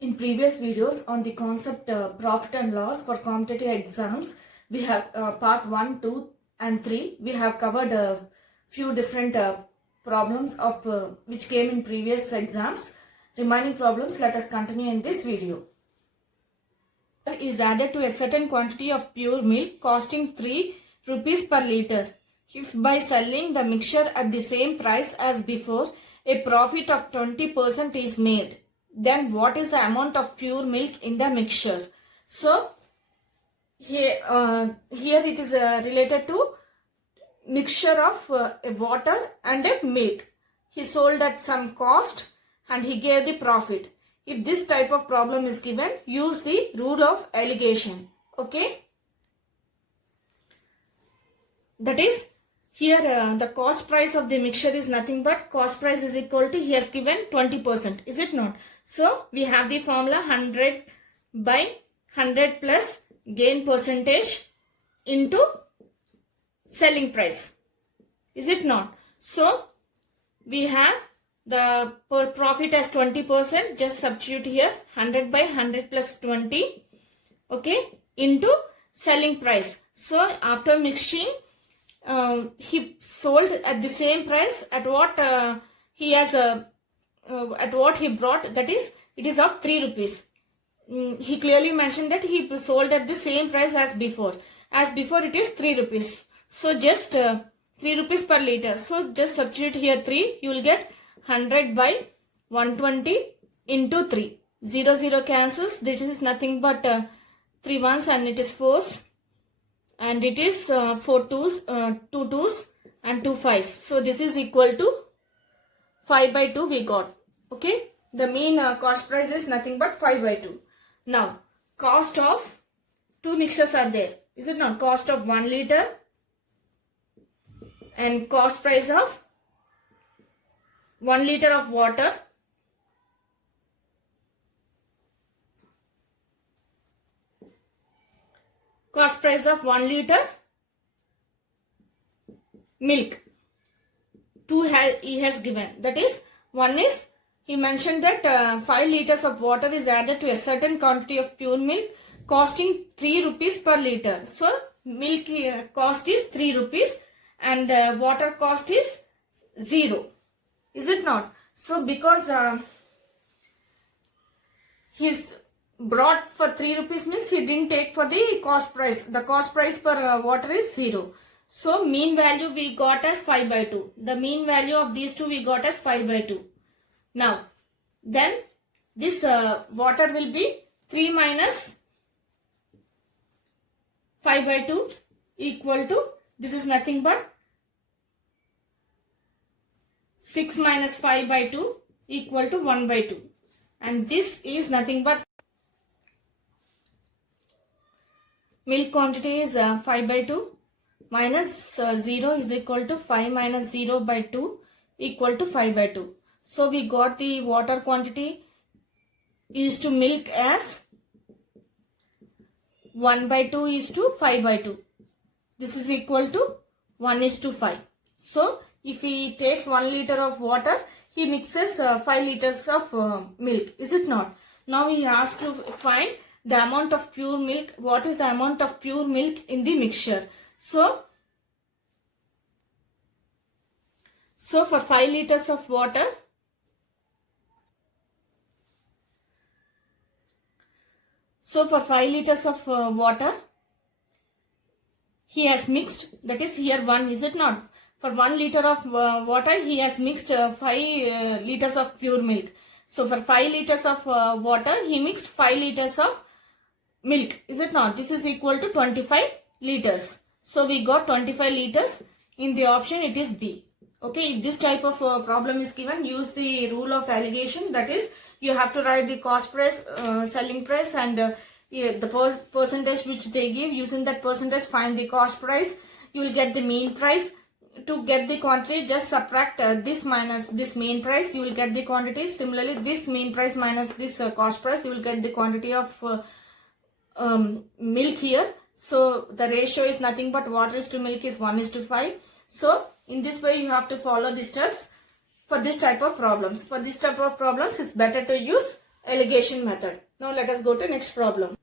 In previous videos on the concept profit and loss for competitive exams, we have part 1, 2 and 3. We have covered a few different problems of which came in previous exams. Remaining problems, let us continue in this video. Is added to a certain quantity of pure milk costing 3 rupees per liter. If by selling the mixture at the same price as before, a profit of 20% is made, then what is the amount of pure milk in the mixture? So here it is related to mixture of water and a milk. He sold at some cost and he gave the profit. If this type of problem is given, use the rule of alligation. Okay. That is, here the cost price of the mixture is nothing but cost price is equal to, he has given 20%. Is it not? So we have the formula 100 by 100 plus gain percentage into selling price. Is it not? So we have the profit as 20%. Just substitute here 100 by 100 plus 20. Okay. Into selling price. So after mixing, he sold at the same price at what he has at what he brought, that is, it is of 3 rupees. He clearly mentioned that he sold at the same price as before. As before it is 3 rupees. So just 3 rupees per liter. So just substitute here 3. You will get 100 by 120 into 3. 0 0 cancels. This is nothing but 3 ones and it is 4s. And it is 4 2s, 2 2s and 2 5s. So this is equal to 5 by 2 we got. Okay. The mean cost price is nothing but 5 by 2. Now, cost of 2 mixtures are there. Is it not? Cost of 1 liter and cost price of 1 liter of water. Cost price of 1 liter milk. 2 he has given. That is, one is, he mentioned that 5 liters of water is added to a certain quantity of pure milk costing 3 rupees per liter. So milk cost is 3 rupees and water cost is 0. Is it not? So because he's brought for 3 rupees means he didn't take for the cost price. The cost price for water is 0. So mean value we got as 5 by 2. The mean value of these two we got as 5 by 2. Now, then this water will be 3 minus 5 by 2 equal to, this is nothing but 6 minus 5 by 2 equal to 1 by 2. And this is nothing but milk quantity is 5 by 2 minus 0 is equal to 5 minus 0 by 2 equal to 5 by 2. So we got the water quantity is to milk as 1 by 2 is to 5 by 2. This is equal to 1 is to 5. So if he takes 1 liter of water, he mixes 5 liters of milk. Is it not? Now he has to find the amount of pure milk. What is the amount of pure milk in the mixture? So for 5 liters of water, he has mixed, that is here 1, is it not? For 1 liter of water, he has mixed 5 liters of pure milk. So for 5 liters of water, he mixed 5 liters of milk. Is it not? This is equal to 25 liters. So we got 25 liters. In the option, it is B. Okay, if this type of problem is given, use the rule of alligation. That is, you have to write the cost price, selling price and the percentage which they give. Using that percentage, find the cost price. You will get the mean price. To get the quantity, just subtract this minus this mean price. You will get the quantity. Similarly, this mean price minus this cost price. You will get the quantity of milk here. So the ratio is nothing but water is to milk is 1 is to 5. So in this way you have to follow the steps for this type of problems. For this type of problems, it's better to use allegation method. Now let us go to next problem.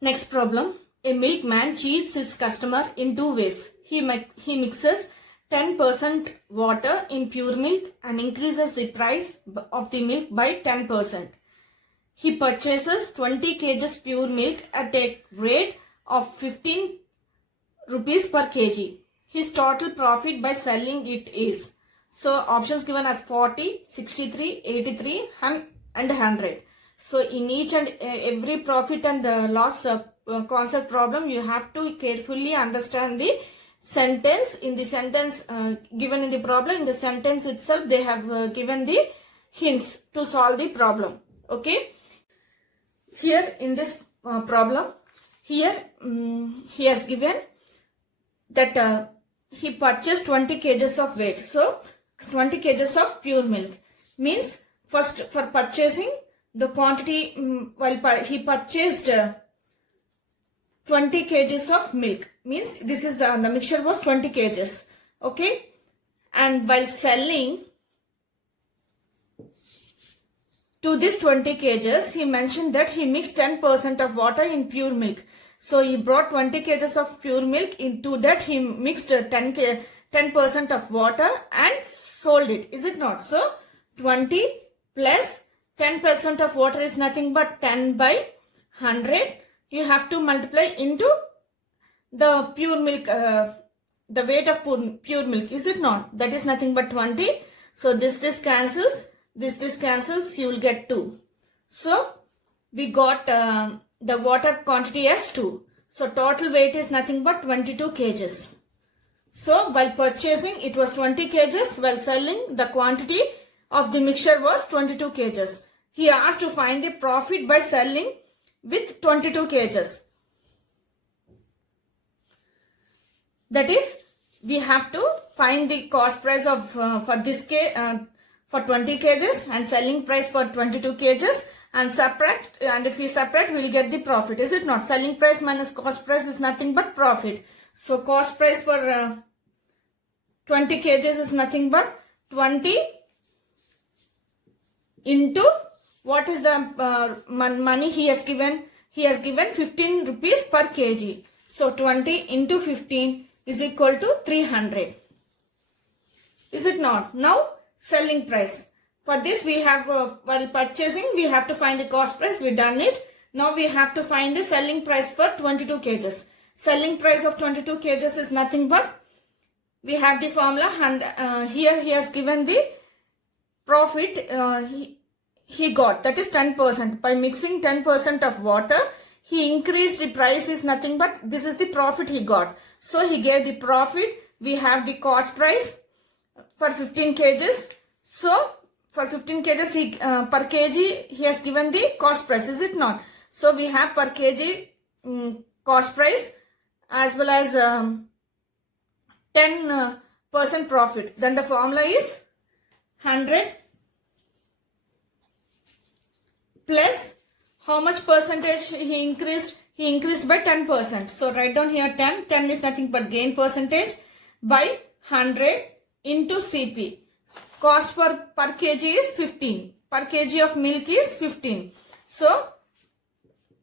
Next problem. A milkman cheats his customer in two ways. He mixes 10% water in pure milk and increases the price of the milk by 10%. He purchases 20 kgs pure milk at a rate of 15 rupees per kg. His total profit by selling it is. So options given as 40, 63, 83 and 100. So in each and every profit and loss concept problem, you have to carefully understand the sentence. In the sentence given in the problem, in the sentence itself they have given the hints to solve the problem. Okay. Here in this problem, here he has given that he purchased 20 kgs of weight. So 20 kgs of pure milk means first for purchasing the quantity, while he purchased 20 kgs of milk, means this is the mixture was 20 kgs. Okay. And while selling to this 20 kgs, he mentioned that he mixed 10% of water in pure milk. So he brought 20 kgs of pure milk. Into that he mixed 10% of water and sold it. Is it not? So 20 plus 10% of water is nothing but 10 by 100. You have to multiply into the pure milk, the weight of pure milk. Is it not? That is nothing but 20. So this cancels. This cancels, you will get 2. So we got the water quantity as 2. So total weight is nothing but 22 kgs. So while purchasing it was 20 kgs, while selling the quantity of the mixture was 22 kgs. He asked to find the profit by selling with 22 kgs. That is, we have to find the cost price of for this case for 20 kgs and selling price for 22 kgs and subtract, and if we subtract we will get the profit. Is it not? Selling price minus cost price is nothing but profit. So cost price for 20 kgs is nothing but 20 into what is the money he has given. He has given 15 rupees per kg. So 20 into 15 is equal to 300. Is it not? Now selling price. For this we have, while purchasing we have to find the cost price. We done it. Now we have to find the selling price for 22 kgs. Selling price of 22 kgs is nothing but, we have the formula, and here he has given the profit he got, that is 10%. By mixing 10% of water, he increased the price is nothing but, this is the profit he got. So he gave the profit. We have the cost price for 15 kgs. So for 15 kgs he, per kg he has given the cost price. Is it not? So we have per kg cost price as well as 10% profit. Then the formula is 100 plus how much percentage he increased? He increased by 10%. So write down here 10. 10 is nothing but gain percentage by 100 into CP. Cost per kg is 15. Per kg of milk is 15. So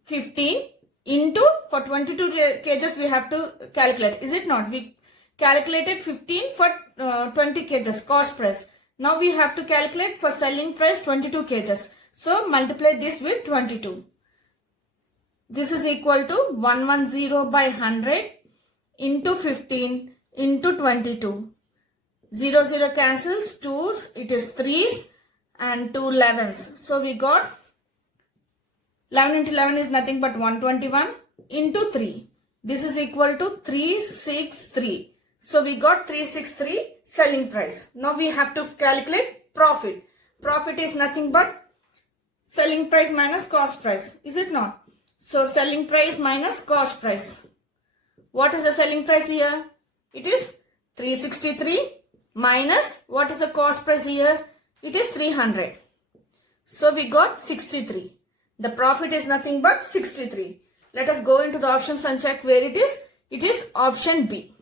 15 into, for 22 kgs we have to calculate. Is it not? We calculated 15 for 20 kgs cost price. Now we have to calculate for selling price 22 kgs. So multiply this with 22. This is equal to 110 by 100 into 15 into 22. 0, 0 cancels, 2's, it is 3's and 2 11's. So we got 11 into 11 is nothing but 121 into 3. This is equal to 363. So we got 363 selling price. Now we have to calculate profit. Profit is nothing but selling price minus cost price. Is it not? So selling price minus cost price. What is the selling price here? It is 363 minus what is the cost price here? It is 300. So we got 63. The profit is nothing but 63. Let us go into the options and check where it is. It is option B.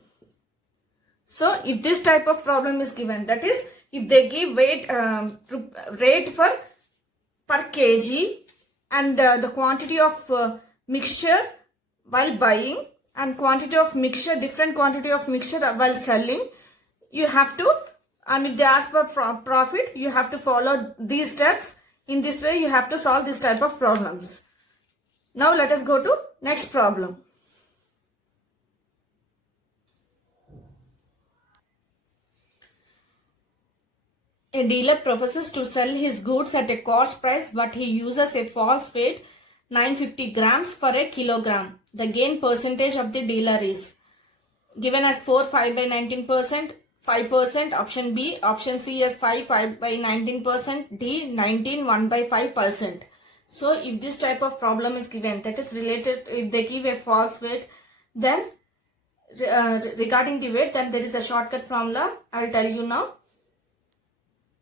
So if this type of problem is given, that is if they give rate for per kg and the quantity of mixture while buying and quantity of mixture, different quantity of mixture while selling, you have to, and if they ask for profit, you have to follow these steps. In this way, you have to solve this type of problems. Now let us go to next problem. A dealer professes to sell his goods at a cost price, but he uses a false weight 950 grams for a kilogram. The gain percentage of the dealer is given as 4 5 by 19%, 5%, option B, option C as 5 5 by 19%, D 19 1 by 5%. So if this type of problem is given, that is related, if they give a false weight, then regarding the weight, then there is a shortcut formula. I will tell you now.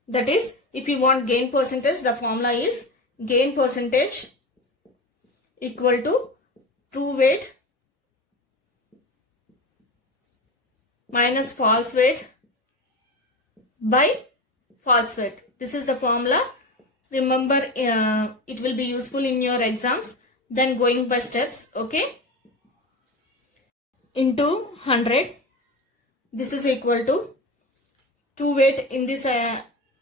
That is, if you want gain percentage, the formula is gain percentage equal to true weight minus false weight by false weight. This is the formula. Remember, it will be useful in your exams. Then going by steps, okay? Into 100. This is equal to true weight in this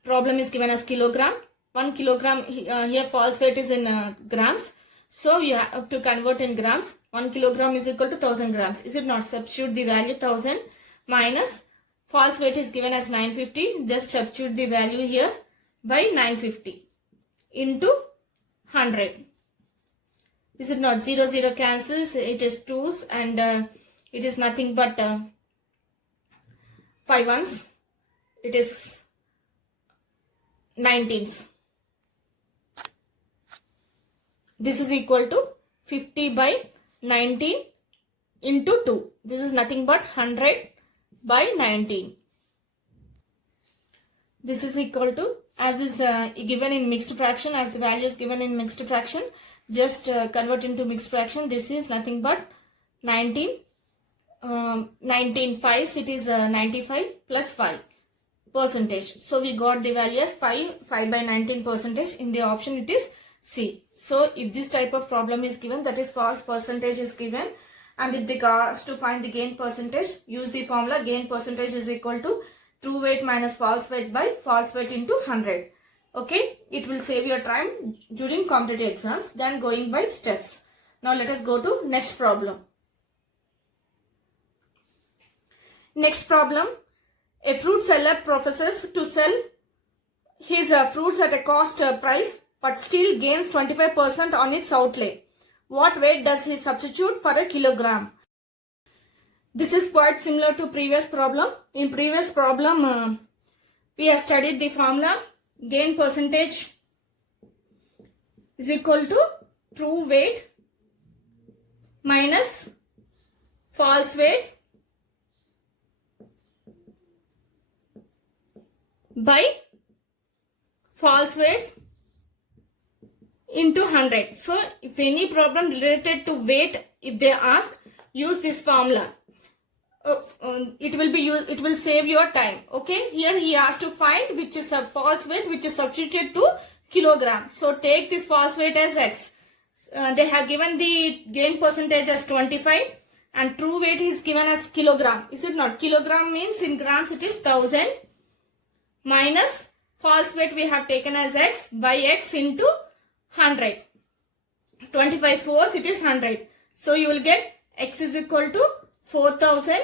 problem is given as kilogram. 1 kilogram, here false weight is in grams. So you have to convert in grams. 1 kilogram is equal to 1000 grams. Is it not? Substitute the value 1000 minus false weight is given as 950. Just substitute the value here by 950 into 100. Is it not? 0 0 cancels. It is 2's and it is nothing but 5 ones. It is 19s. This is equal to 50 by 19 into 2. This is nothing but 100 by 19. This is equal to, as is given in mixed fraction, as the value is given in mixed fraction, just convert into mixed fraction. This is nothing but 19. 19 5s, it is 95 plus 5 percentage. So we got the value as 5 by 19 percentage. In the option it is C. So if this type of problem is given, that is false percentage is given, and if they ask to find the gain percentage, use the formula gain percentage is equal to true weight minus false weight by false weight into 100. Okay, it will save your time during competitive exams. Then going by steps. Now let us go to next problem. Next problem. A fruit seller professes to sell his fruits at a cost price but still gains 25% on its outlay. What weight does he substitute for a kilogram? This is quite similar to previous problem. In previous problem, we have studied the formula gain percentage is equal to true weight minus false weight by false weight into 100. So if any problem related to weight, if they ask, use this formula. It will save your time. Okay, here he has to find which is a false weight which is substituted to kilogram. So take this false weight as X. They have given the gain percentage as 25 and true weight is given as kilogram. Is it not? Kilogram means in grams it is 1000 minus false weight we have taken as X by X into 100. 25 fours, it is 100. So you will get X is equal to 4000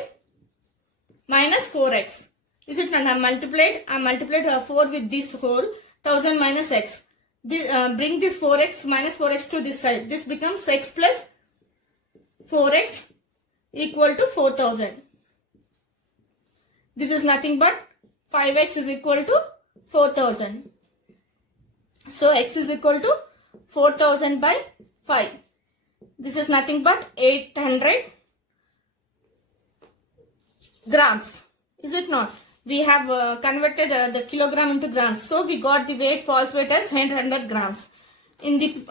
minus 4X. Is it not? I multiplied 4 with this whole 1000 minus X. Bring this 4X minus 4X to this side. This becomes X plus 4X equal to 4000. This is nothing but 5X is equal to 4000. So X is equal to 4000 by 5. This is nothing but 800 grams. Is it not? We have converted the kilogram into grams. So we got the weight, false weight as 800 grams. In the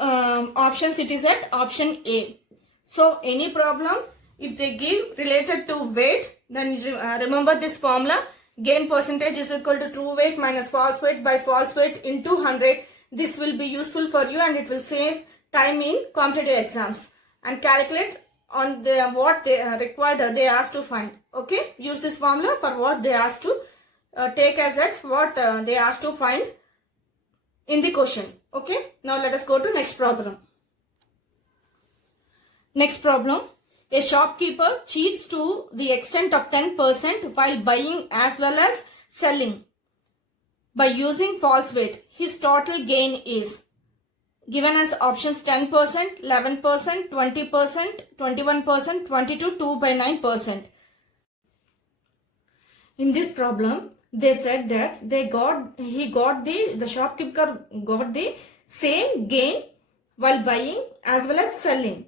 options it is at option A. So any problem, if they give related to weight, then remember this formula. Gain percentage is equal to true weight minus false weight by false weight into 100. This will be useful for you and it will save time in competitive exams. And calculate on the what they required they asked to find. Okay, use this formula for what they asked to take as x, what they asked to find in the question. Okay, now let us go to next problem. Next problem. A shopkeeper cheats to the extent of 10% while buying as well as selling by using false weight. His total gain is given as options 10%, 11%, 20%, 21%, 22, 2 by 9%. In this problem, they said that the shopkeeper got the same gain while buying as well as selling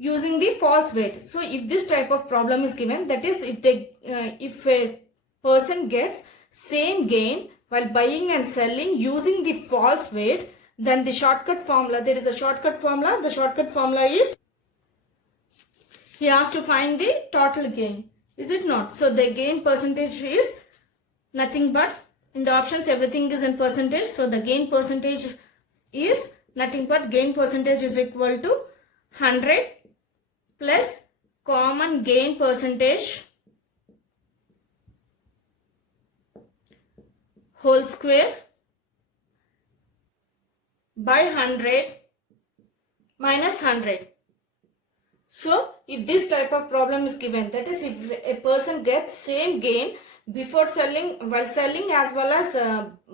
using the false weight. So if this type of problem is given, that is if a person gets same gain while buying and selling using the false weight, then the shortcut formula, there is a shortcut formula. The shortcut formula is, he has to find the total gain. Is it not? So the gain percentage is nothing but, in the options everything is in percentage. So the gain percentage is nothing but, gain percentage is equal to 100 plus common gain percentage whole square by 100 minus 100. So if this type of problem is given, that is if a person gets same gain before selling, while selling as well as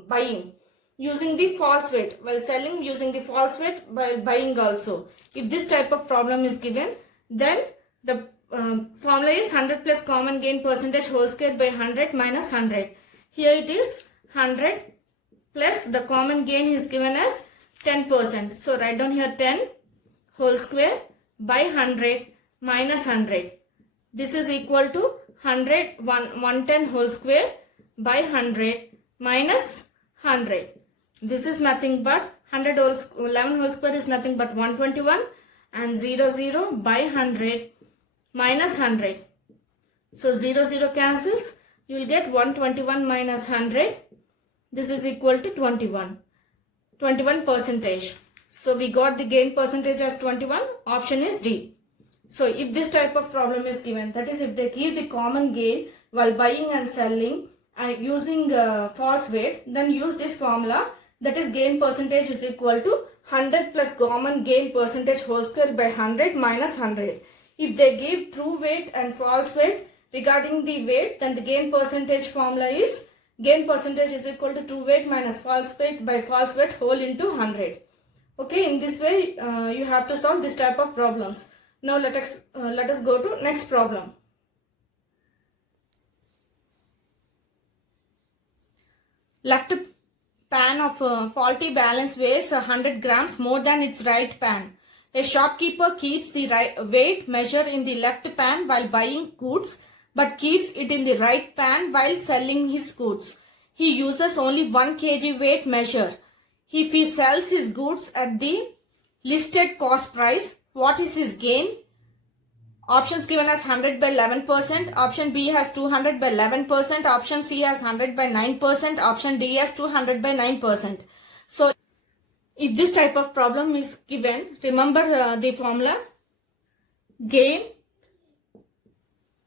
buying using the false weight, while selling using the false weight, while buying also. If this type of problem is given, then the formula is 100 plus common gain percentage whole square by 100 minus 100. Here it is 100 plus the common gain is given as 10%. So write down here 10 whole square by 100 minus 100. This is equal to 110 whole square by 100 minus 100. This is nothing but 11 whole square is nothing but 121, and 0 by 100 minus 100. So 0 cancels. You will get 121 minus 100. This is equal to 21 percentage. So we got the gain percentage as 21. Option is D. So if this type of problem is given, that is if they give the common gain while buying and selling and using false weight, then use this formula, that is gain percentage is equal to 100 plus common gain percentage whole square by 100 minus 100. If they give true weight and false weight regarding the weight, then the gain percentage formula is gain percentage is equal to true weight minus false weight by false weight whole into 100. Okay, in this way you have to solve this type of problems. Now let us go to next problem. Left pan of faulty balance weighs 100 grams more than its right pan. A shopkeeper keeps the weight measure in the left pan while buying goods, but keeps it in the right pan while selling his goods. He uses only 1 kg weight measure. If he sells his goods at the listed cost price, what is his gain? Options given as 100 by 11%, option B has 200 by 11%, option C has 100 by 9%, option D has 200 by 9%. So if this type of problem is given, remember the formula: gain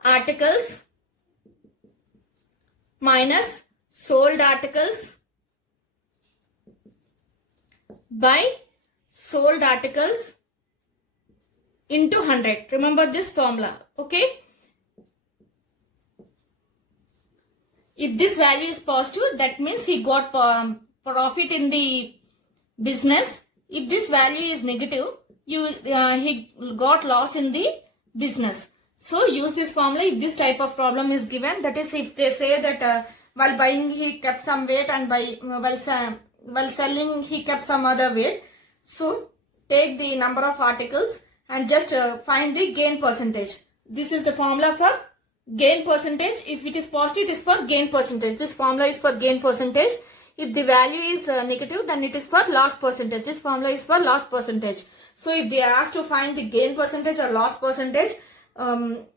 articles minus sold articles by sold articles into 100. Remember this formula. Okay. If this value is positive, that means he got profit in the business. If this value is negative, he got loss in the business. So use this formula if this type of problem is given. That is, if they say that while buying he kept some weight and while selling he kept some other weight. So take the number of articles and just find the gain percentage. This is the formula for gain percentage. If it is positive, it is for gain percentage. This formula is for gain percentage. If the value is negative, then it is for loss percentage. This formula is for loss percentage. So if they are asked to find the gain percentage or loss percentage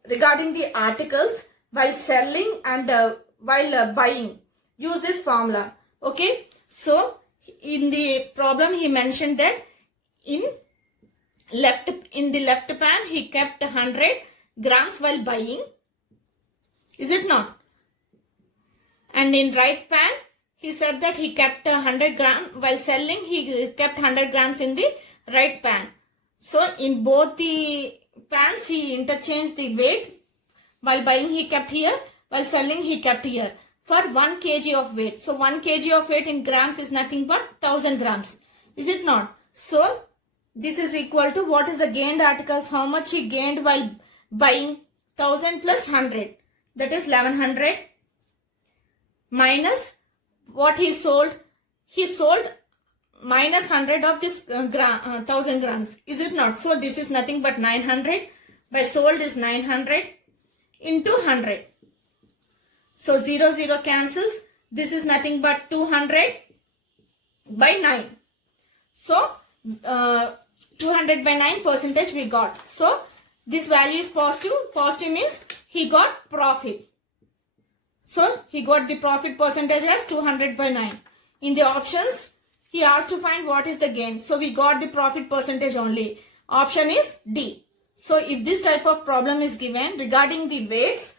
regarding the articles while selling and while buying, use this formula. Okay. So In the problem he mentioned that in the left pan he kept 100 grams while buying, is it not? And in right pan he said that he kept 100 grams while selling, he kept 100 grams in the right pan. So in both the pans he interchanged the weight. While buying he kept here, while selling he kept here for 1 kg of weight. So 1 kg of weight in grams is nothing but 1000 grams, is it not? So this is equal to, what is the gained articles, how much he gained while buying? 1000 plus 100, that is 1100, minus what he sold. He sold minus 100 of this 1000 grams, is it not? So this is nothing but 900 by sold is 900 into 100. So 0 0 cancels. This is nothing but 200 by 9. So 200 by 9 percentage we got. So this value is positive. Positive means he got profit. So he got the profit percentage as 200 by 9. In the options he asked to find what is the gain. So we got the profit percentage only. Option is D. So if this type of problem is given regarding the weights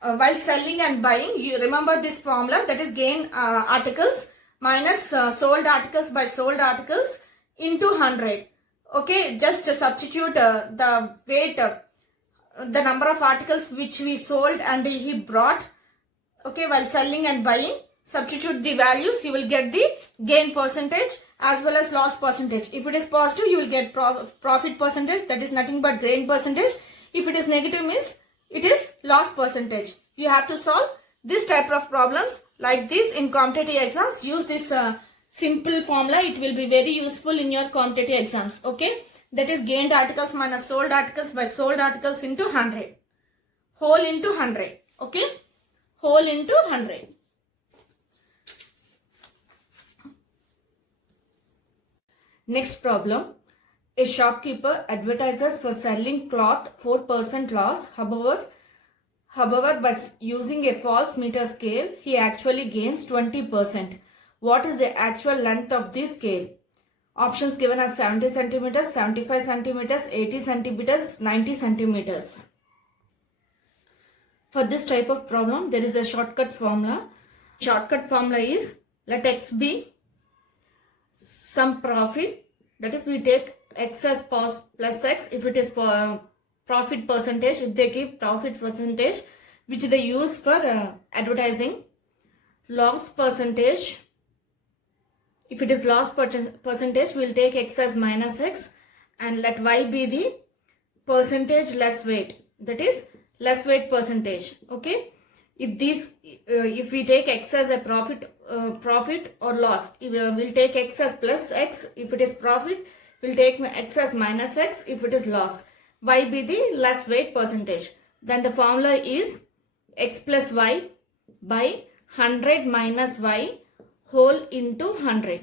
while selling and buying, you remember this formula, that is gain articles minus sold articles by sold articles into 100. Okay, just substitute the weight, the number of articles which we sold and he brought, okay, while selling and buying. Substitute the values, you will get the gain percentage as well as loss percentage. If it is positive, you will get profit percentage, that is nothing but gain percentage. If it is negative means it is loss percentage. You have to solve this type of problems like this in competitive exams. Use this simple formula. It will be very useful in your competitive exams. Okay, that is gained articles minus sold articles by sold articles into 100. Whole into 100. Okay, whole into 100. Next problem. A shopkeeper advertises for selling cloth 4% loss. However, by using a false meter scale, he actually gains 20%. What is the actual length of this scale? Options given are 70 centimeters, 75 centimeters, 80 centimeters, 90 centimeters. For this type of problem, there is a shortcut formula. Shortcut formula is, let x be some profit, that is we take x as plus x if it is profit percentage, if they give profit percentage which they use for advertising. Loss percentage, if it is loss percentage, we will take x as minus x, and let y be the percentage less weight, that is less weight percentage. Okay, if we take x as a profit or loss, we'll take x as plus x if it is profit, we'll take x as minus x if it is loss. Y be the less weight percentage. Then the formula is x plus y by 100 minus y whole into 100.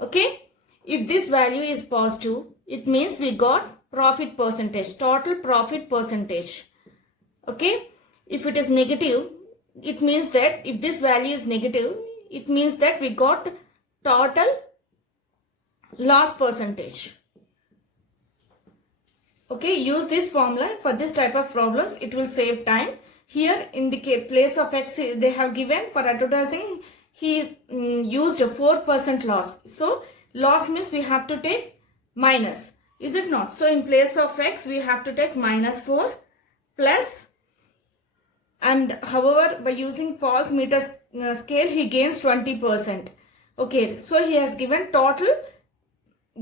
Okay, if this value is positive, it means we got profit percentage, total profit percentage. Okay, if it is negative, it means that if this value is negative, it means that we got total loss percentage. Okay, use this formula for this type of problems. It will save time. Here in the place of x, they have given for advertising, he used a 4% loss. So loss means we have to take minus, is it not? So in place of x, we have to take minus 4 plus, and however by using false meter scale he gains 20%. Okay, so he has given total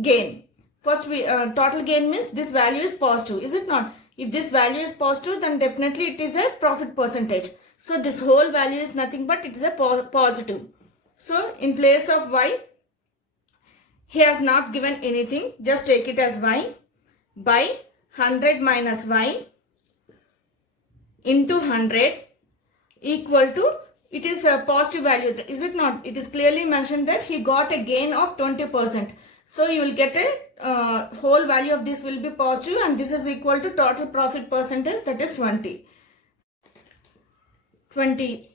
gain. First we total gain means this value is positive, is it not? If this value is positive, then definitely it is a profit percentage. So this whole value is nothing but it is a positive. So in place of y, he has not given anything, just take it as y by 100 minus y into 100 equal to, it is a positive value, is it not? It is clearly mentioned that he got a gain of 20%. So you will get a whole value of this will be positive, and this is equal to total profit percentage, that is 20. 20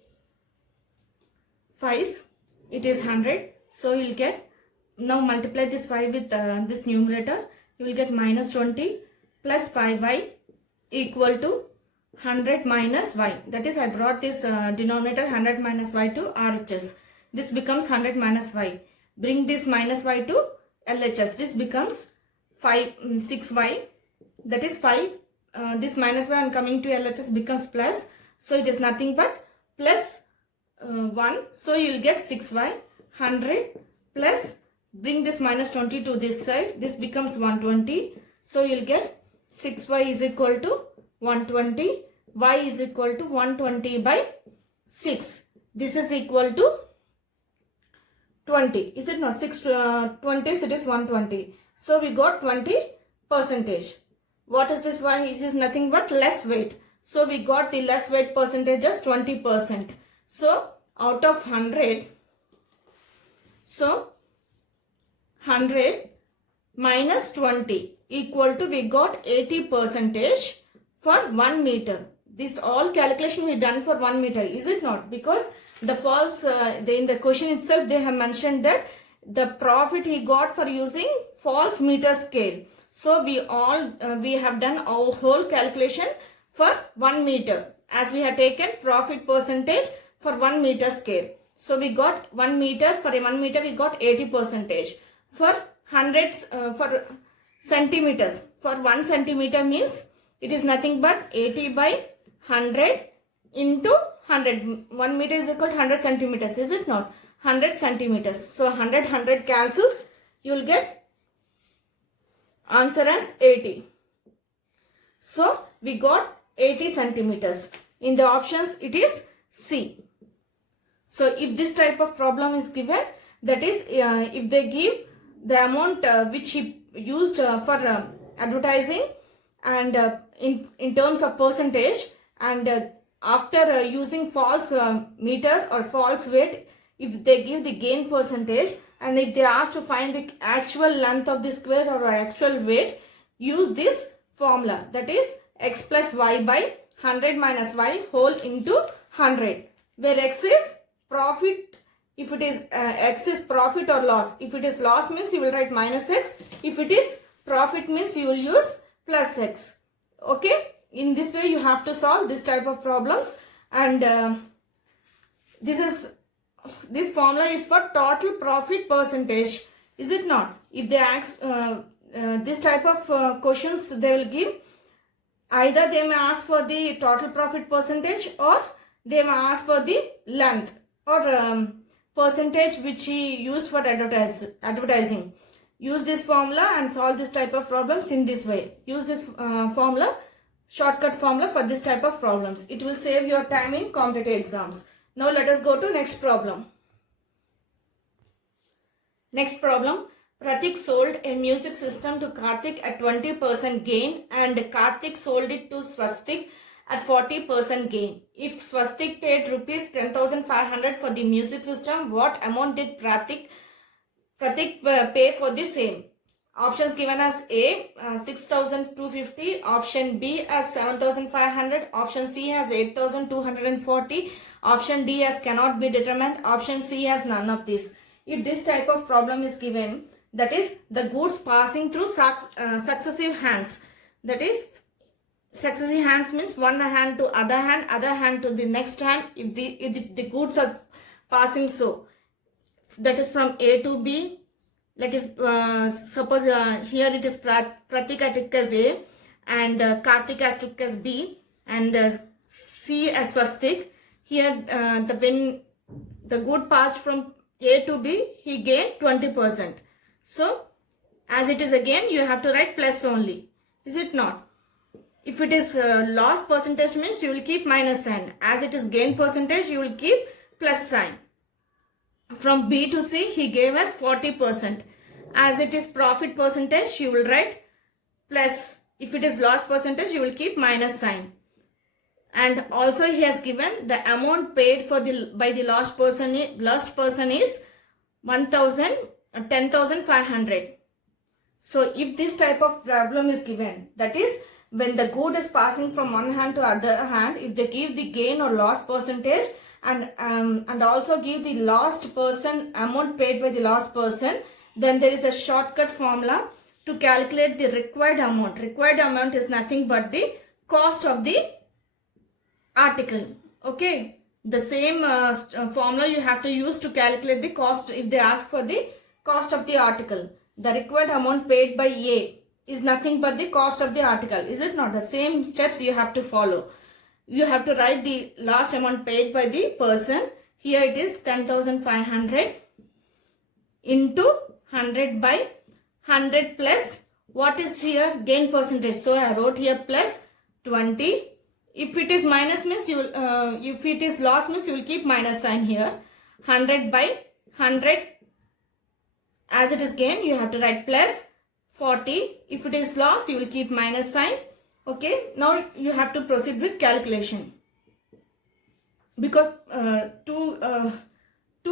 5, it is 100. So you will get, now multiply this 5 with this numerator. You will get minus 20 plus 5y equal to 100 minus y. That is, I brought this denominator 100 minus y to RHS. This becomes 100 minus y. Bring this minus y to LHS. This becomes 6y. That is 5. This minus y and coming to LHS becomes plus. So it is nothing but plus 1. So you will get 6y. 100 plus, bring this minus 20 to this side. This becomes 120. So you will get 6y is equal to 120. Y is equal to 120 by 6. This is equal to 20. Is it not? 6 20, so it is 120. So we got 20 percentage. What is this y? It is nothing but less weight. So we got the less weight percentage as 20%. So out of 100, so 100 minus 20 equal to, we got 80 percentage for 1 meter. This all calculation we done for 1 meter, is it not? Because the false, in the question itself they have mentioned that the profit he got for using false meter scale. So we have done our whole calculation for 1 meter, as we have taken profit percentage for 1 meter scale. So we got 1 meter, for a 1 meter we got 80 percentage. For 100, for centimeters, for 1 centimeter means it is nothing but 80 by 100 into 100. 1 meter is equal to 100 centimeters, is it not? 100 centimeters. So 100 cancels. You will get answer as 80. So we got 80 centimeters. In the options it is C. So if this type of problem is given, that is if they give the amount which he used for advertising, and in terms of percentage, and after using false meter or false weight, if they give the gain percentage, and if they ask to find the actual length of the square or actual weight, use this formula, that is x plus y by 100 minus y whole into 100, where x is profit. If it is x is profit or loss. If it is loss means you will write minus x. If it is profit means you will use plus x. Okay. In this way you have to solve this type of problems, and this formula is for total profit percentage, is it not? If they ask this type of questions, they will give, either they may ask for the total profit percentage, or they may ask for the length or percentage which he used for advertising. Use this formula and solve this type of problems in this way. Use this formula, shortcut formula, for this type of problems. It will save your time in competitive exams. Now let us go to next problem. Next problem. Pratik sold a music system to Karthik at 20% gain, and Karthik sold it to Swastik at 40% gain. If Swastik paid rupees 10,500 for the music system, what amount did Pratik pay for the same? Options given as A 6,250, option B as 7,500, option C as 8,240, option D as cannot be determined, option C as none of these. If this type of problem is given, that is the goods passing through successive hands, that is successive hands means one hand to other hand to the next hand. If the goods are passing, so that is from A to B. Let us suppose here it is Pratik took as A, and Karthik has took as B, and C as Swastik. Here when the good passed from A to B, he gained 20%. So as it is again, you have to write plus only, is it not? If it is loss percentage means you will keep minus sign. As it is gain percentage, you will keep plus sign. From B to C, he gave us 40%. As it is profit percentage, you will write plus. If it is loss percentage, you will keep minus sign. And also he has given the amount paid for by the lost person is 10,500. So if this type of problem is given, that is when the good is passing from one hand to other hand, if they give the gain or loss percentage and also give the lost person amount paid by the lost person, then there is a shortcut formula to calculate the required amount. Required amount is nothing but the cost of the article. Okay, the same formula you have to use to calculate the cost if they ask for the cost of the article. The required amount paid by A is nothing but the cost of the article. Is it not? The same steps you have to follow. You have to write the last amount paid by the person. Here it is 10,500 into 100 by 100 plus what is here? Gain percentage. So I wrote here plus 20. If it is minus means you will, if it is loss means you will keep minus sign here. 100 by 100, as it is gain you have to write plus 40. If it is loss you will keep minus sign. Okay, now you have to proceed with calculation, because two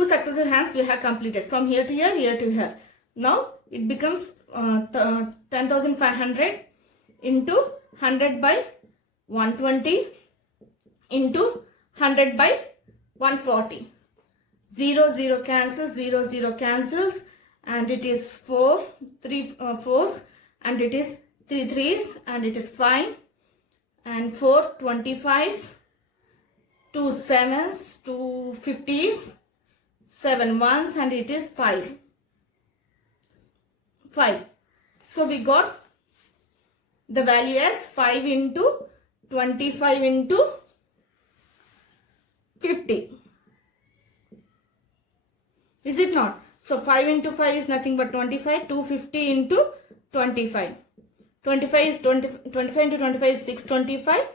successive hands we have completed from here to here, here to here. Now it becomes 10,500 into 100 by 120 into 100 by 140. 0 0 cancels, 0 0 cancels, and it is 4 3 4s, and it is 3 3s, and it is 5, and 4 25s, 2 7s, 2 50s, 7 1s, and it is 5. So we got the value as 5 into 25 into 50. Is it not? So 5 into 5 is nothing but 25. 250 into 25. 25 is 25 into 25 is 625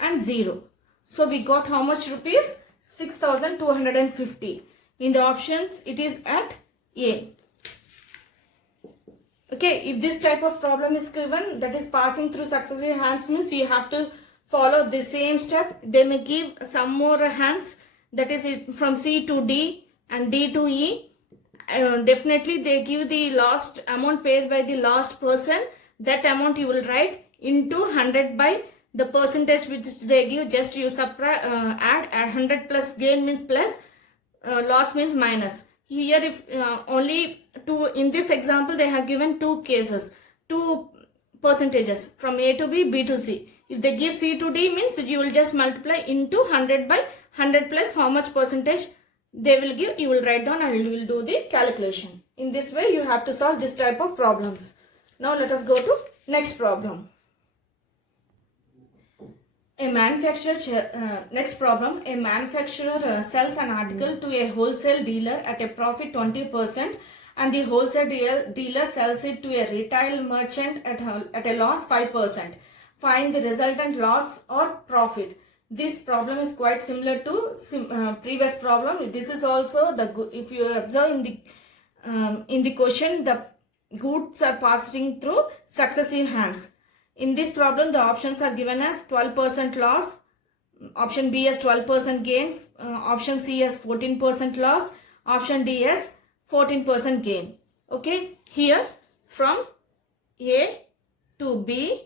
and 0. So we got how much rupees? 6,250. In the options it is at A. Okay, if this type of problem is given, that is passing through successive hands, means you have to follow the same step. They may give some more hands, that is from C to D and D to E. Definitely they give the last amount paid by the last person. That amount you will write into 100 by the percentage which they give. Just you add 100 plus gain means plus, loss means minus. Here if only two, in this example they have given two cases, two percentages from A to B, B to C. If they give C to D means you will just multiply into 100 by 100 plus how much percentage they will give, you will write down and you will do the calculation. In this way you have to solve this type of problems. Now let us go to next problem. Next problem, a manufacturer sells an article to a wholesale dealer at a profit 20%, and the wholesale dealer sells it to a retail merchant at a loss 5%. Find the resultant loss or profit. This problem is quite similar to previous problem. This is also the, if you observe in the question, the goods are passing through successive hands. In this problem, the options are given as 12% loss, option B as 12% gain, option C as 14% loss, option D as 14% gain. Okay, here from A to B,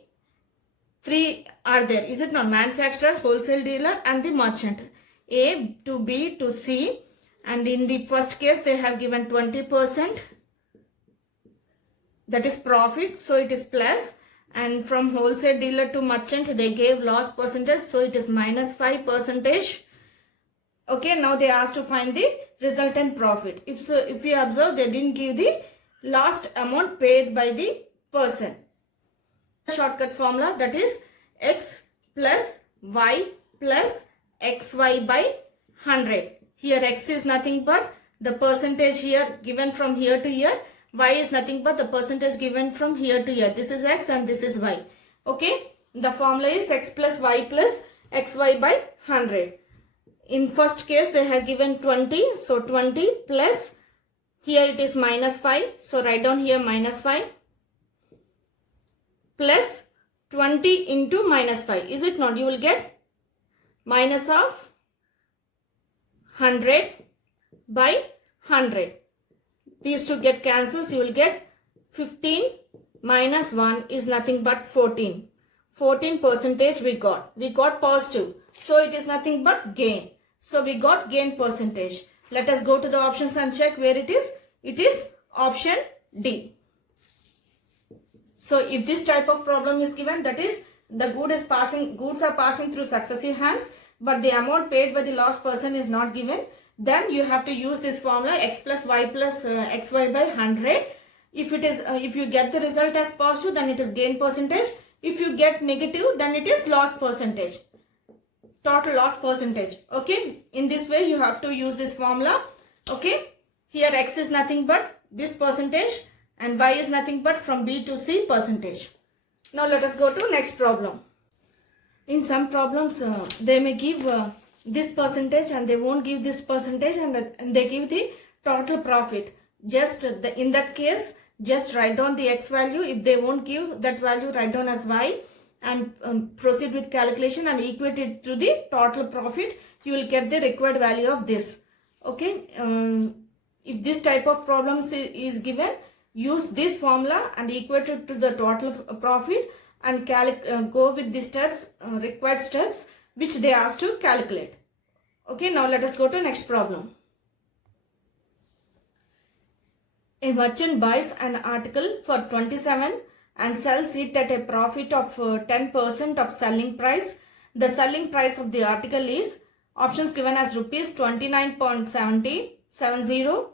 3 are there. Is it not? Manufacturer, wholesale dealer and the merchant. A to B to C, and in the first case they have given 20%, that is profit, so it is plus. And from wholesale dealer to merchant they gave loss percentage, so it is minus 5%. Okay, now they asked to find the resultant profit. If you observe, they didn't give the last amount paid by the person. Shortcut formula, that is x plus y plus xy by 100. Here x is nothing but the percentage here given from here to here. Y is nothing but the percentage given from here to here. This is x and this is y. Okay, the formula is x plus y plus xy by 100. In first case they have given 20, so 20 plus, here it is minus 5, so write down here minus 5, plus 20 into minus 5. Is it not? You will get minus of 100 by 100. These two get cancels. You will get 15 minus 1 is nothing but 14. 14 percentage we got positive, so it is nothing but gain. So we got gain percentage. Let us go to the options and check where it is option D. So if this type of problem is given, that is the goods are passing through successive hands, but the amount paid by the lost person is not given, then you have to use this formula x plus y plus xy by 100. If you get the result as positive, then it is gain percentage. If you get negative, then it is loss percentage, total loss percentage. Okay, in this way you have to use this formula. Okay, here x is nothing but this percentage and y is nothing but from B to C percentage. Now let us go to next problem. In some problems they may give this percentage and they won't give this percentage, and they give the total profit. In that case, just write down the x value. If they won't give that value, write down as y and proceed with calculation and equate it to the total profit. You will get the required value of this. Okay, if this type of problems is given, use this formula and equate it to the total profit and go with the steps, required steps which they asked to calculate. Okay, now let us go to next problem. A merchant buys an article for 27 and sells it at a profit of 10% of selling price. The selling price of the article is options given as rupees 29.70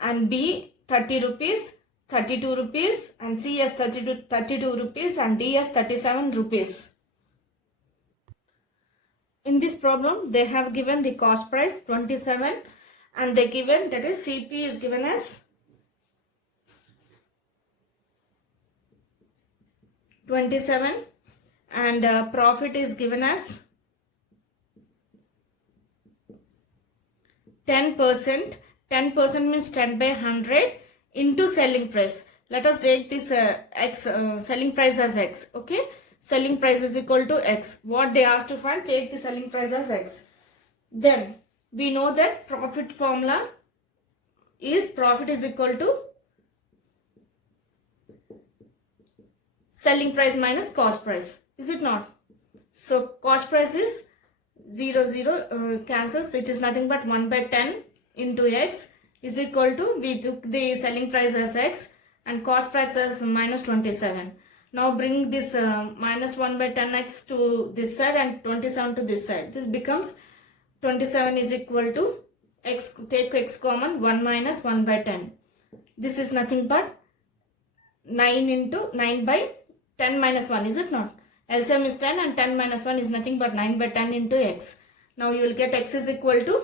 and B 30 rupees, 32 rupees and C as 32 rupees and D as 37 rupees. In this problem, they have given the cost price 27 and they given, that is CP is given as 27 and profit is given as 10%. 10% means 10 by 100 into selling price. Let us take this selling price as x. Okay, selling price is equal to x. What they asked to find, take the selling price as x. Then we know that profit formula is profit is equal to selling price minus cost price. Is it not? So cost price is 0 cancels. It is nothing but 1 by 10 into x is equal to, we took the selling price as x and cost price as minus 27. Now bring this minus 1 by 10x to this side and 27 to this side. This becomes 27 is equal to x, take x common, 1 minus 1 by 10. This is nothing but 9 by 10 minus 1, is it not? LCM is 10 and 10 minus 1 is nothing but 9 by 10 into x. Now you will get x is equal to,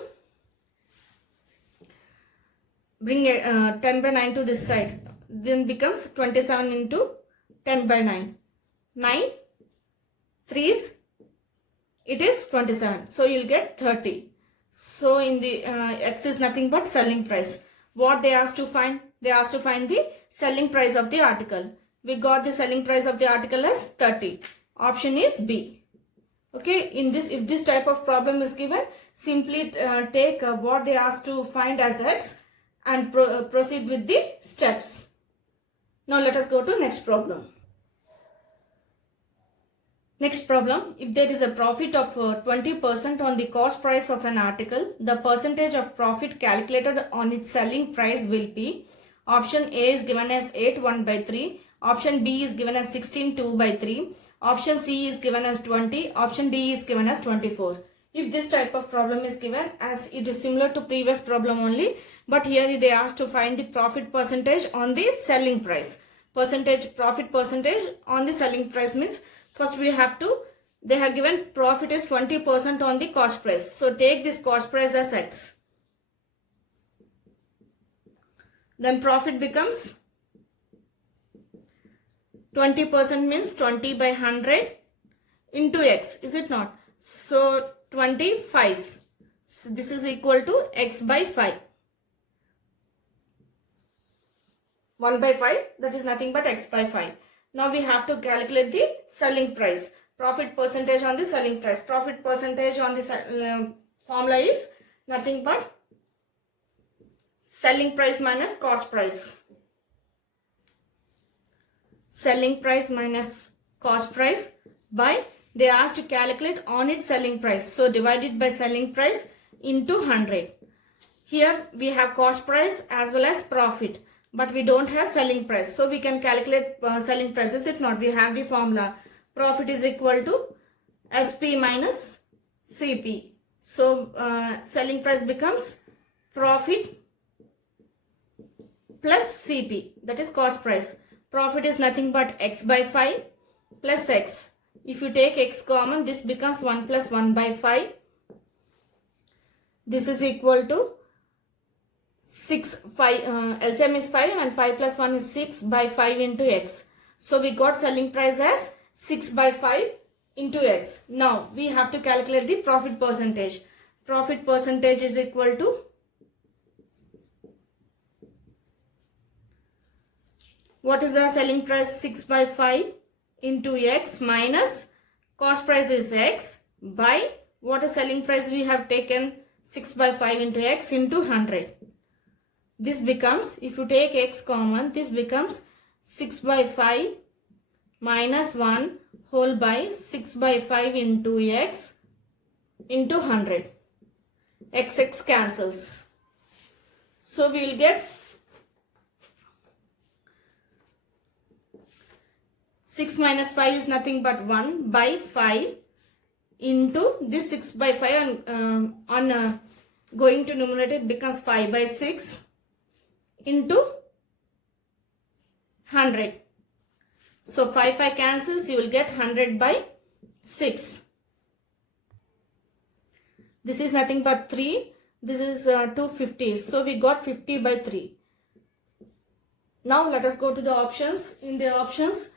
bring 10 by 9 to this side, then becomes 27 into 10 by 9. 9 3s, it is 27. So you will get 30. So in the x is nothing but selling price. What they asked to find? They asked to find the selling price of the article. We got the selling price of the article as 30. Option is B. Okay, in this, if this type of problem is given, simply take what they asked to find as x and proceed with the steps. Now let us go to next problem. Next problem, if there is a profit of 20% on the cost price of an article, the percentage of profit calculated on its selling price will be, option A is given as 8 1 by 3, option B is given as 16 2 by 3, option C is given as 20, option D is given as 24. If this type of problem is given, as it is similar to previous problem only, but here they asked to find the profit percentage on the selling price. Profit percentage on the selling price means, first we have to, they have given profit is 20% on the cost price. So take this cost price as x. Then profit becomes 20% means 20 by 100 into x. Is it not? So 25. So this is equal to x by 5. 1 by 5, that is nothing but x by 5. Now we have to calculate the selling price. Profit percentage on the selling price. Profit percentage on the formula is nothing but selling price minus cost price. Selling price minus cost price. by, they asked to calculate on its selling price. So divided by selling price into 100. Here we have cost price as well as profit, but we don't have selling price. So we can calculate selling price, is it not? We have the formula. Profit is equal to SP minus CP. So selling price becomes profit plus CP, that is cost price. Profit is nothing but X by 5 plus X. If you take X common, this becomes 1 plus 1 by 5. This is equal to 6, 5, LCM is 5 and 5 plus 1 is 6 by 5 into X. So we got selling price as 6 by 5 into X. Now we have to calculate the profit percentage. Profit percentage is equal to, what is the selling price? 6 by 5 into X minus cost price is X by what is selling price we have taken, 6 by 5 into X into 100. This becomes, if you take X common, this becomes 6 by 5 minus 1 whole by 6 by 5 into X into 100. X cancels. So we will get 6 minus 5 is nothing but 1 by 5 into this 6 by 5 on going to numerator it becomes 5 by 6 into 100. So 5 cancels, you will get 100 by 6. This is nothing but 3. This is 250. So we got 50 by 3. Now let us go to the options. In the options,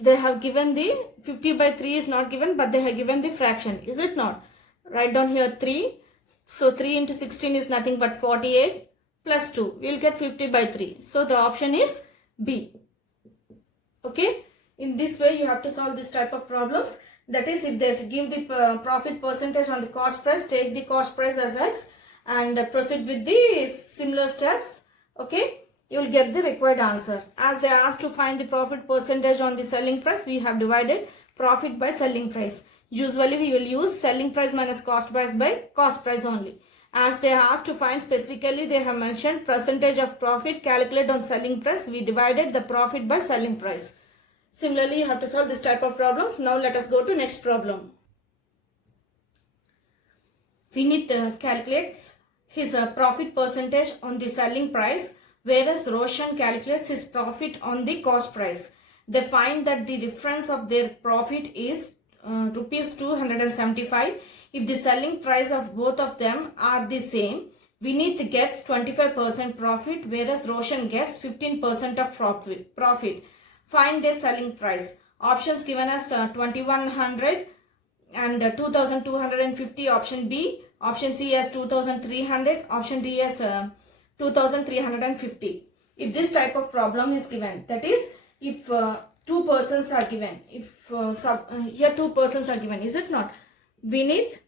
they have given the 50 by 3 is not given, but they have given the fraction. Is it not? Write down here 3. So 3 into 16 is nothing but 48 plus 2. We will get 50 by 3. So the option is B. Okay. In this way you have to solve this type of problems. That is, if they give the profit percentage on the cost price, take the cost price as X and proceed with the similar steps. Okay. You will get the required answer. As they asked to find the profit percentage on the selling price, we have divided profit by selling price. Usually we will use selling price minus cost price by cost price only. As they asked to find specifically, they have mentioned percentage of profit calculated on selling price. We divided the profit by selling price. Similarly, you have to solve this type of problems. Now let us go to next problem. Vineet calculates his profit percentage on the selling price, whereas Roshan calculates his profit on the cost price. They find that the difference of their profit is rupees 275. If the selling price of both of them are the same, Vineet gets 25% profit, whereas Roshan gets 15% of profit. Find their selling price. Options given as 2100 and 2250, option B. Option C as 2300, option D as 2350. If this type of problem is given, that is, if two persons are given, if here two persons are given, is it not? Vineet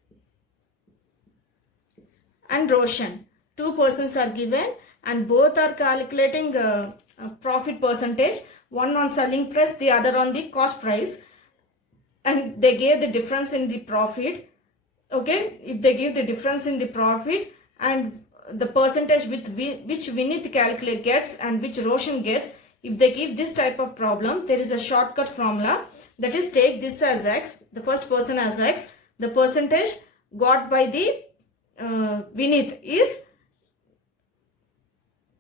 and Roshan, two persons are given and both are calculating profit percentage, one on selling price, the other on the cost price, and they gave the difference in the profit. Okay, if they give the difference in the profit and the percentage with which Vineet gets and which Roshan gets, if they give this type of problem, there is a shortcut formula, that is, take this as X, the first person as X, the percentage got by the Vineet is,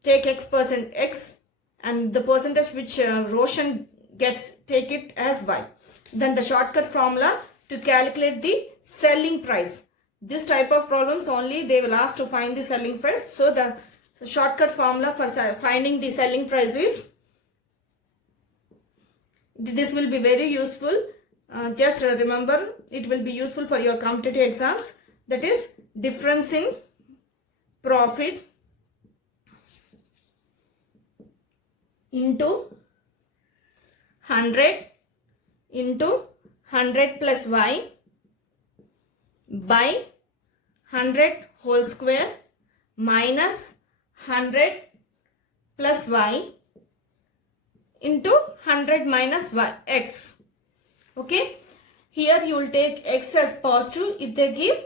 take X and the percentage which Roshan gets, take it as Y. Then the shortcut formula to calculate the selling price. This type of problems only they will ask to find the selling price. So the shortcut formula for finding the selling price is, this will be very useful. Just remember, it will be useful for your competitive exams. That is, difference in profit into 100 into 100 plus Y by 100 whole square minus 100 plus Y into 100 minus Y, X. Okay. Here you will take X as positive if they give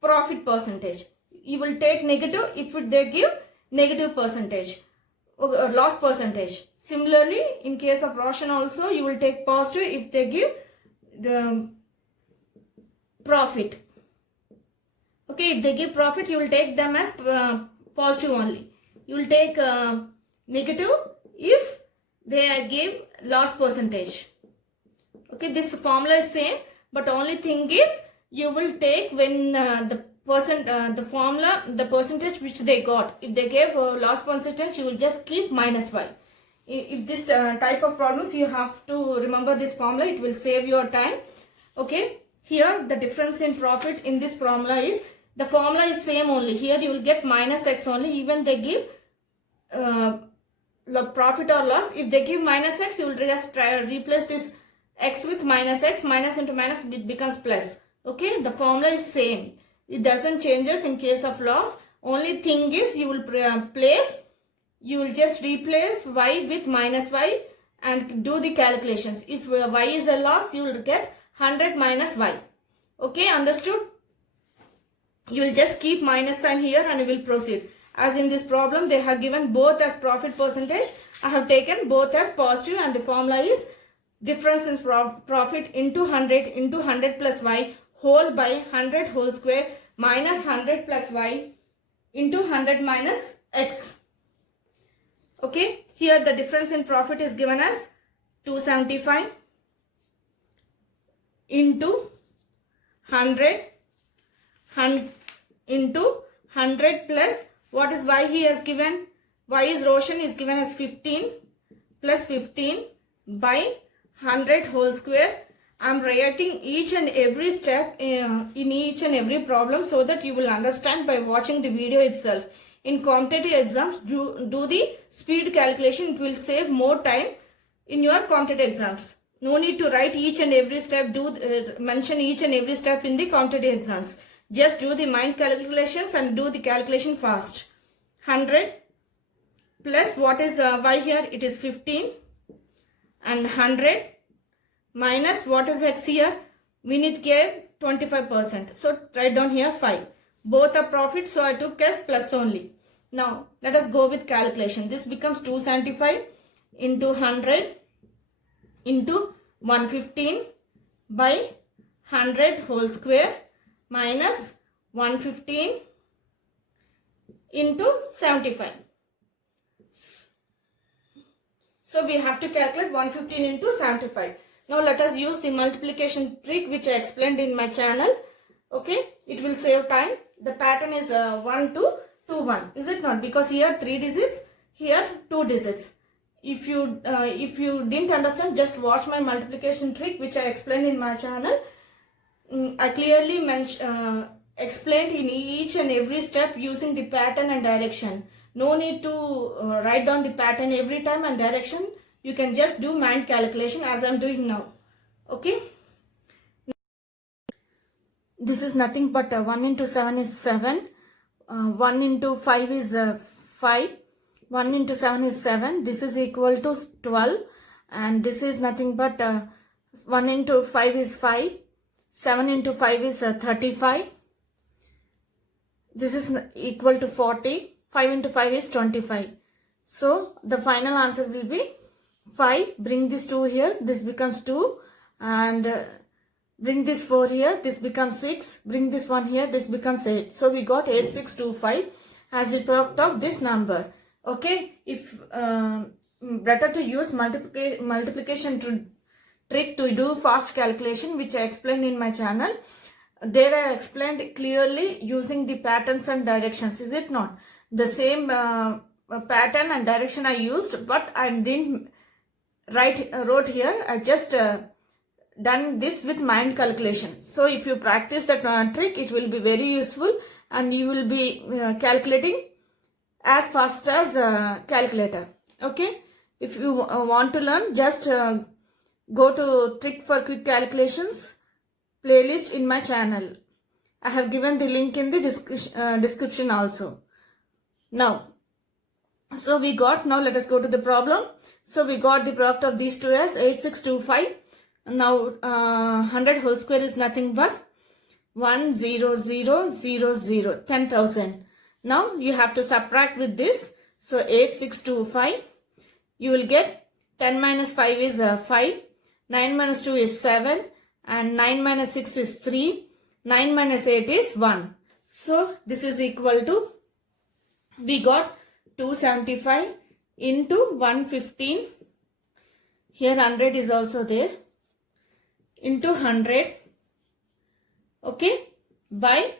profit percentage. You will take negative if they give negative percentage or loss percentage. Similarly, in case of Roshan also, you will take positive if they give the profit. Okay, if they give profit, you will take them as positive only. You will take negative if they give loss percentage. Okay, this formula is same, but only thing is you will take when the percentage which they got. If they gave loss percentage, you will just keep minus y. If this type of problems, you have to remember this formula. It will save your time. Okay, here the difference in profit in this formula is, the formula is same only. Here you will get minus x only, even they give profit or loss. If they give minus x, you will just replace this x with minus x. Minus into minus, it becomes plus. Okay, the formula is same. It doesn't changes in case of loss. Only thing is you will you will just replace y with minus y and do the calculations. If y is a loss, you will get 100 minus y. Okay, understood? You will just keep minus sign here and you will proceed. As in this problem, they have given both as profit percentage. I have taken both as positive, and the formula is difference in profit into 100 plus y whole by 100 whole square minus 100 plus y into 100 minus x. Okay, here the difference in profit is given as 275 into 100 into 100 plus what is y he has given. Y is Roshan is given as 15 plus 15 by 100 whole square. I am writing each and every step in each and every problem so that you will understand by watching the video itself. In competitive exams, do the speed calculation. It will save more time in your competitive exams. No need to write each and every step, mention each and every step in the competitive exams. Just do the mind calculations and do the calculation fast. 100 plus what is y here? It is 15 and 100 minus what is x here? We need gave 25%. So write down here 5. Both are profit, so I took as plus only. Now let us go with calculation. This becomes 275 into 100 into 115 by 100 whole square minus 115 into 75. So we have to calculate 115 into 75. Now let us use the multiplication trick which I explained in my channel. Okay, it will save time. The pattern is 1 2 2 1. Is it not? Because here 3 digits, here 2 digits. If you didn't understand, just watch my multiplication trick which I explained in my channel. I clearly explained in each and every step using the pattern and direction. No need to write down the pattern every time and direction. You can just do mind calculation as I am doing now. Okay. This is nothing but 1 into 7 is 7. 1 into 5 is 5. 1 into 7 is 7. This is equal to 12. And this is nothing but 1 into 5 is 5. 7 into 5 is 35. This is equal to 40. 5 into 5 is 25. So the final answer will be 5. Bring this 2 here. This becomes 2. And bring this 4 here. This becomes 6. Bring this 1 here. This becomes 8. So we got 8625 as the product of this number. Okay. If better to use multiplication trick to do fast calculation, which I explained in my channel. There I explained clearly using the patterns and directions. Is it not? The same pattern and direction I used, but I didn't wrote here. I just done this with mind calculation. So if you practice that trick, it will be very useful and you will be calculating as fast as calculator. Okay. If you want to learn, just go to Trick for Quick Calculations playlist in my channel. I have given the link in the description also. Now let us go to the problem. So we got the product of these two as 8625. Now 100 whole square is nothing but 10000, 10,000. Now you have to subtract with this. So 8625. You will get 10 minus 5 is 5. 9 minus 2 is 7. And 9 minus 6 is 3. 9 minus 8 is 1. So this is equal to, we got 275 into 115. Here 100 is also there. Into 100. Okay. By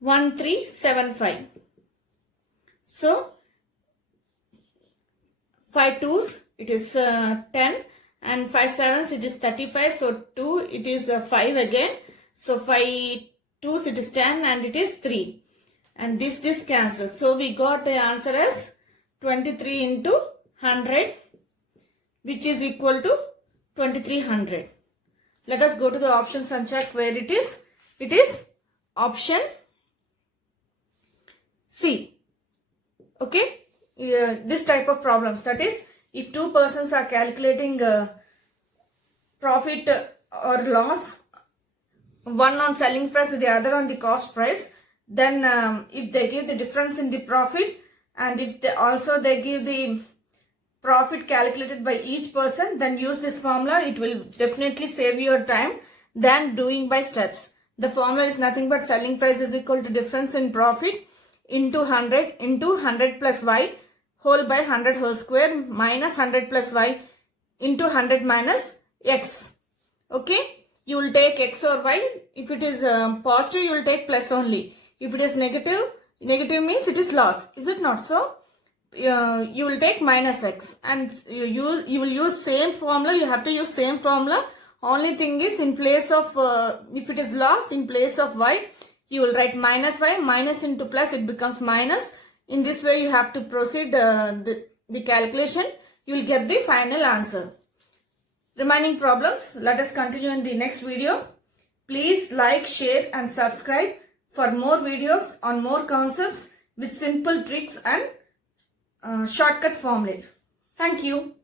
1375. So 5 2s it is 10 and 5 7s it is 35. So 2 it is 5 again. So 5 2s it is 10 and it is 3. And this cancels. So we got the answer as 23 into 100, which is equal to 2300. Let us go to the options and check where it is. It is option C. Okay. This type of problems, that is, if two persons are calculating profit or loss, one on selling price, the other on the cost price, then if they give the difference in the profit, and if they also give the profit calculated by each person, then use this formula. It will definitely save your time than doing by steps. The formula is nothing but selling price is equal to difference in profit into 100 plus y whole by 100 whole square minus 100 plus y into 100 minus x. Okay. You will take x or y. If it is positive, you will take plus only. If it is negative, negative means it is loss. Is it not so? You will take minus x, and you will use same formula. You have to use same formula. Only thing is, in place of if it is loss, in place of y, you will write minus y. Minus into plus, it becomes minus. In this way, you have to proceed the calculation. You will get the final answer. Remaining problems, let us continue in the next video. Please like, share and subscribe for more videos on more concepts with simple tricks and shortcut formulae. Thank you.